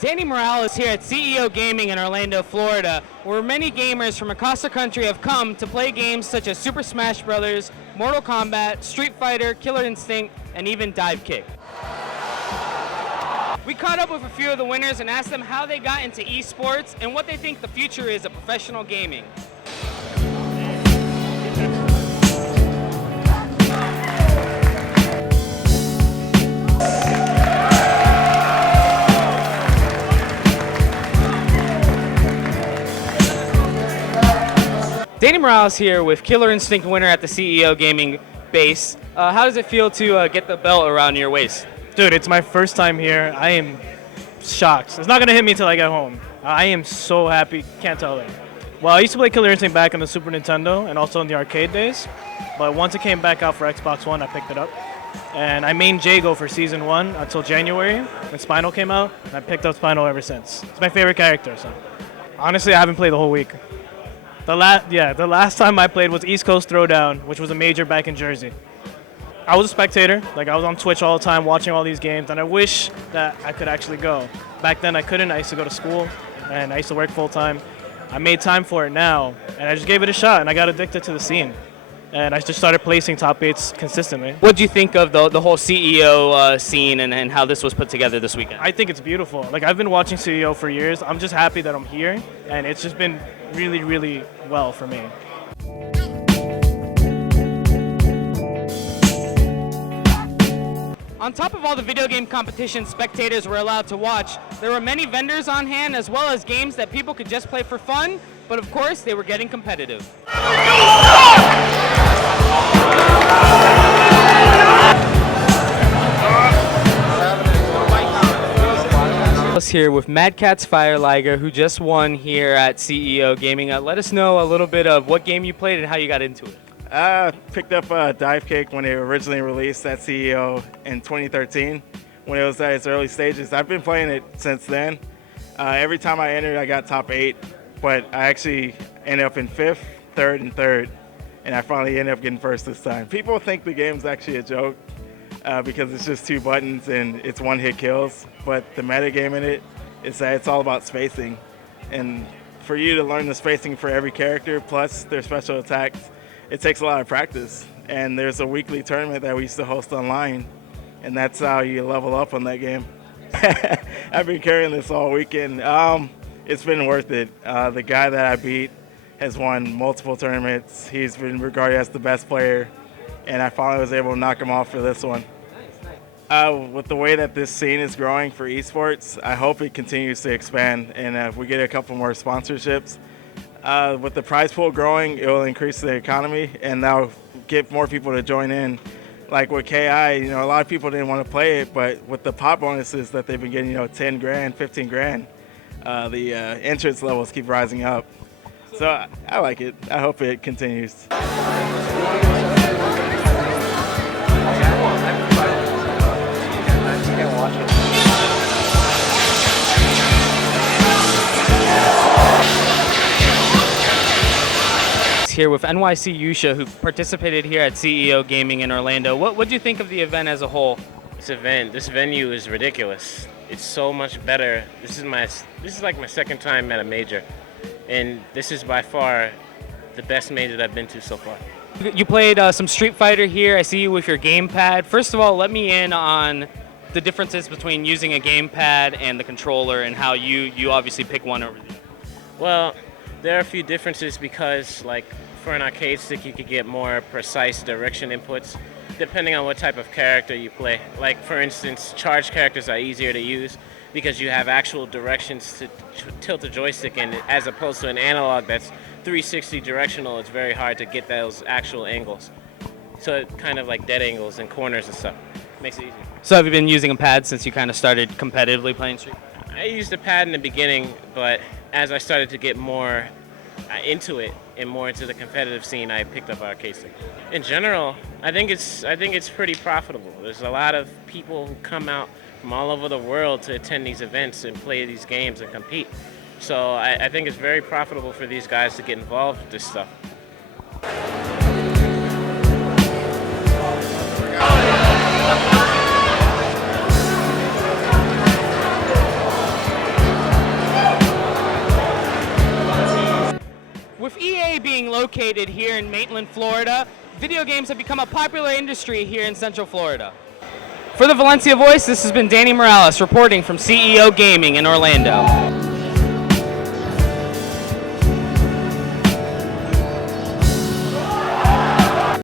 Danny Morales here at CEO Gaming in Orlando, Florida, where many gamers from across the country have come to play games such as Super Smash Bros., Mortal Kombat, Street Fighter, Killer Instinct, and even Dive Kick. We caught up with a few of the winners and asked them how they got into esports and what they think the future is of professional gaming. Danny Morales here with Killer Instinct winner at the CEO Gaming base. How does it feel to get the belt around your waist? Dude, it's my first time here. I am shocked. It's not going to hit me until I get home. I am so happy. Can't tell it. Well, I used to play Killer Instinct back on the Super Nintendo and also in the arcade days. But once it came back out for Xbox One, I picked it up. And I mained Jago for Season 1 until January when Spinal came out. And I picked up Spinal ever since. It's my favorite character. So honestly, I haven't played the whole week. The last time I played was East Coast Throwdown, which was a major back in Jersey. I was a spectator. I was on Twitch all the time watching all these games, and I wish that I could actually go. Back then I couldn't. I used to go to school, and I used to work full time. I made time for it now, and I just gave it a shot, and I got addicted to the scene. And I just started placing top 8s consistently. What do you think of the whole CEO scene and how this was put together this weekend? I think it's beautiful. I've been watching CEO for years. I'm just happy that I'm here, and it's just been really, really well for me. On top of all the video game competitions spectators were allowed to watch, there were many vendors on hand as well as games that people could just play for fun, but of course they were getting competitive. Here with Mad Catz Fireliger, who just won here at CEO Gaming. Let us know a little bit of what game you played and how you got into it. I picked up Dive Kick when it originally released at CEO in 2013, when it was at its early stages. I've been playing it since then. Every time I entered, I got top 8, but I actually ended up in 5th, 3rd, and 3rd, and I finally ended up getting 1st this time. People think the game's actually a joke because it's just 2 buttons and it's one-hit kills, but the meta game in it is that it's all about spacing. And for you to learn the spacing for every character, plus their special attacks, it takes a lot of practice. And there's a weekly tournament that we used to host online, and that's how you level up on that game. I've been carrying this all weekend. It's been worth it. The guy that I beat has won multiple tournaments. He's been regarded as the best player, and I finally was able to knock him off for this one. With the way that this scene is growing for esports, I hope it continues to expand, and if we get a couple more sponsorships, with the prize pool growing, it will increase the economy, and that'll get more people to join in. Like with KI, a lot of people didn't want to play it, but with the pot bonuses that they've been getting, 10 grand, 15 grand, the entrance levels keep rising up. So I like it. I hope it continues. Here with NYC Yusha, who participated here at CEO Gaming in Orlando. What do you think of the event as a whole? This venue is ridiculous. It's so much better. This is like my second time at a major, and this is by far the best major that I've been to so far. You played some Street Fighter here. I see you with your gamepad. First of all, let me in on the differences between using a gamepad and the controller and how you obviously pick one over the other. Well, there are a few differences because, for an arcade stick, you could get more precise direction inputs depending on what type of character you play. For instance, charged characters are easier to use because you have actual directions to tilt the joystick in, as opposed to an analog that's 360 directional. It's very hard to get those actual angles. So it kind of like dead angles and corners and stuff. Makes it easier. So have you been using a pad since you kind of started competitively playing Street Fighter? I used a pad in the beginning, but as I started to get more into it and more into the competitive scene, I picked up arcade stick. In general, I think it's pretty profitable. There's a lot of people who come out from all over the world to attend these events and play these games and compete. So I think it's very profitable for these guys to get involved with this stuff. today being located here in Maitland, Florida, video games have become a popular industry here in Central Florida. For the Valencia Voice, this has been Danny Morales reporting from CEO Gaming in Orlando.